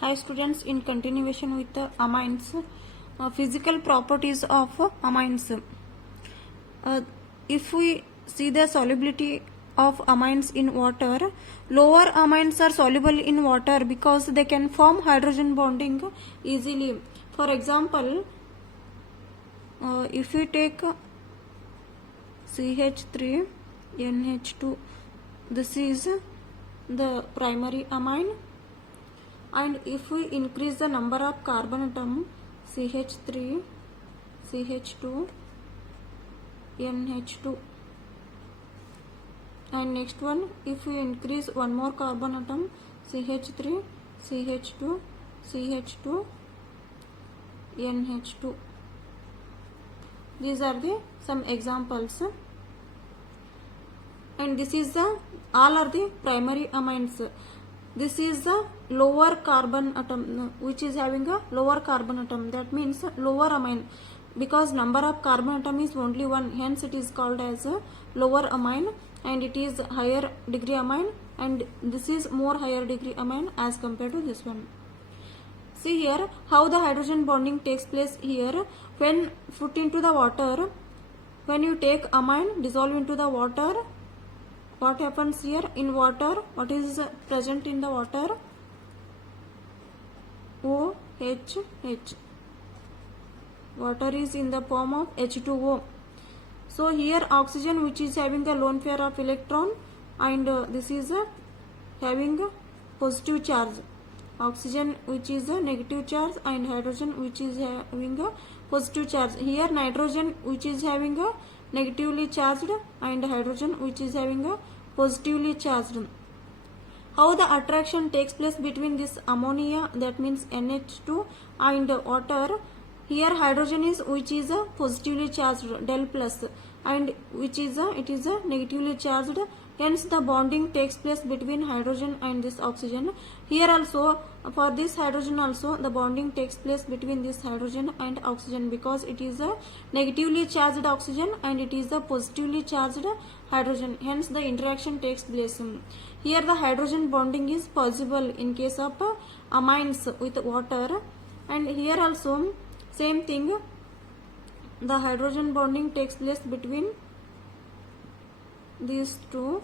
Hi students, in continuation with the amines, physical properties of amines. If we see the solubility of amines in water, lower amines are soluble in water because they can form hydrogen bonding easily. For example, if we take CH3 NH2, this is the primary amine, and if we increase the number of carbon atom CH3 CH2 NH2, and next one if we increase one more carbon atom CH3 CH2 CH2 NH2. These are the some examples, and this is the all are the primary amines. This is the lower carbon atom which is having a lower carbon atom, that means lower amine, because number of carbon atom is only one, hence it is called as a lower amine, and it is higher degree amine, and this is more higher degree amine as compared to this one. See here how the hydrogen bonding takes place here. When put into the water, when you take amine dissolve into the water, what happens here in water? What is present in the water? OHH. Water is in the form of H2O. So here oxygen which is having a lone pair of electron, and this is having a positive charge. Oxygen which is a negative charge, and hydrogen which is having a positive charge. Here nitrogen which is having a negatively charged, and hydrogen which is having a positively charged. How the attraction takes place between this ammonia, that means NH2, and water? Here hydrogen is which is a positively charged del plus, and which is it is a negatively charged, hence the bonding takes place between hydrogen and this oxygen. Here also for this hydrogen also the bonding takes place between this hydrogen and oxygen, because it is a negatively charged oxygen and it is a positively charged hydrogen, hence the interaction takes place. Here the hydrogen bonding is possible in case of amines with water, and here also same thing, the hydrogen bonding takes place between these two,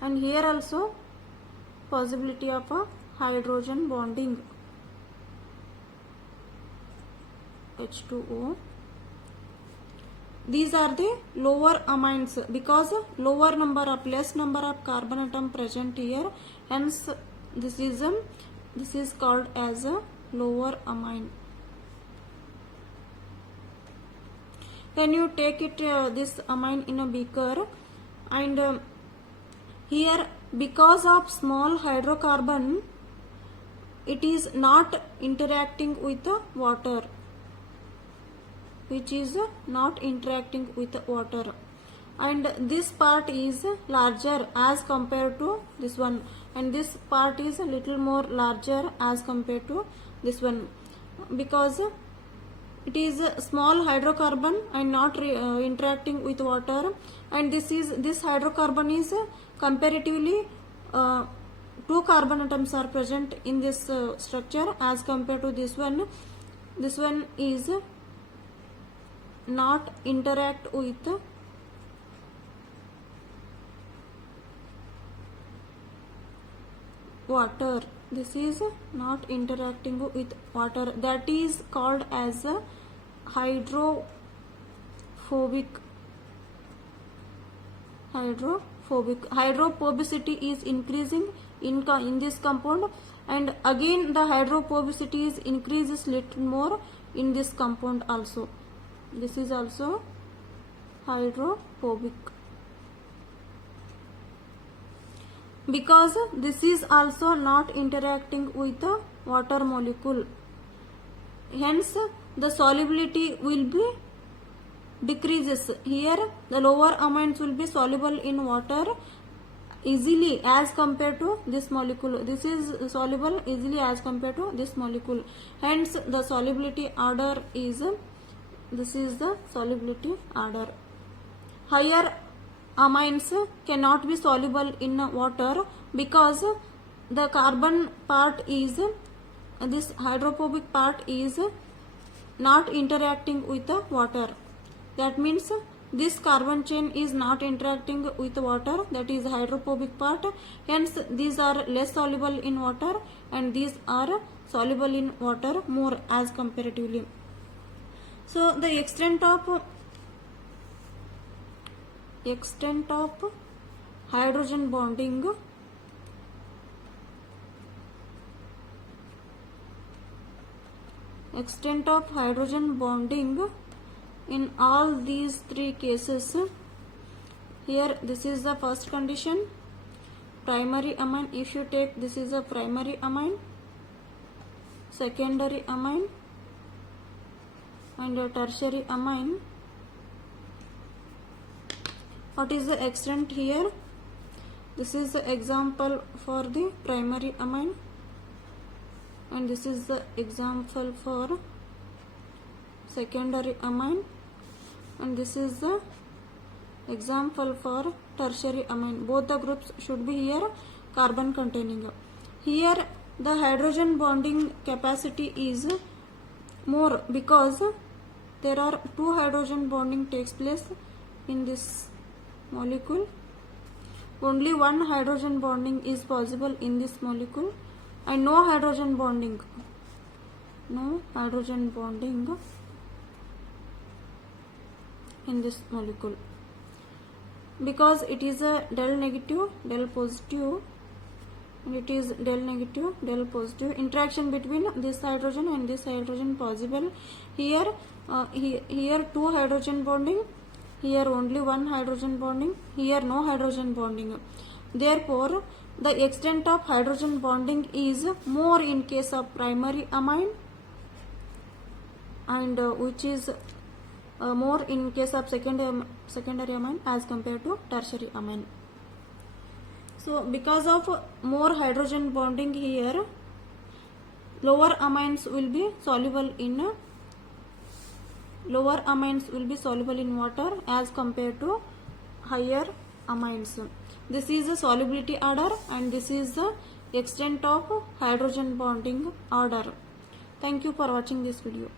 and here also possibility of a hydrogen bonding H2O. These are the lower amines because lower number of less number of carbon atom present here, hence this is called as a lower amine. When you take it this amine in a beaker, and here because of small hydrocarbon it is not interacting with the water, which is not interacting with the water, and this part is larger as compared to this one, and this part is a little more larger as compared to this one, because it is a small hydrocarbon and not interacting with water, and this hydrocarbon is comparatively 2 carbon atoms are present in this structure as compared to this one. This one is not interact with water. This is not interacting with water, that is called as a hydrophobic. Hydrophobicity is increasing in this compound, and again the hydrophobicity is increases little more in this compound also. This is also hydrophobic, because this is also not interacting with the water molecule, hence the solubility will be decreases. Here the lower amines will be soluble in water easily as compared to this molecule. This is soluble easily as compared to this molecule, hence the solubility order is this is the solubility order. Higher amines cannot be soluble in water because the carbon part is, this hydrophobic part is not interacting with the water. That means this carbon chain is not interacting with water, that is hydrophobic part. Hence these are less soluble in water and these are soluble in water more as comparatively. So the extent of hydrogen bonding in all these three cases. Here this is the first condition, primary amine. If you take, this is a primary amine, secondary amine and a tertiary amine. What is the extent here? This is the example for the primary amine and this is the example for secondary amine and this is the example for tertiary amine. Both the groups should be here carbon containing. Here the hydrogen bonding capacity is more because there are two hydrogen bonding takes place in this molecule. Only one hydrogen bonding is possible in this molecule and no hydrogen bonding in this molecule because it is a del negative, del positive, and it is del negative, del positive. Interaction between this hydrogen and this hydrogen possible. Here here two hydrogen bonding, here only one hydrogen bonding, here no hydrogen bonding. Therefore the extent of hydrogen bonding is more in case of primary amine and which is more in case of secondary amine as compared to tertiary amine. So because of more hydrogen bonding here, lower amines will be soluble in water as compared to higher amines. This is the solubility order and this is the extent of hydrogen bonding order. Thank you for watching this video.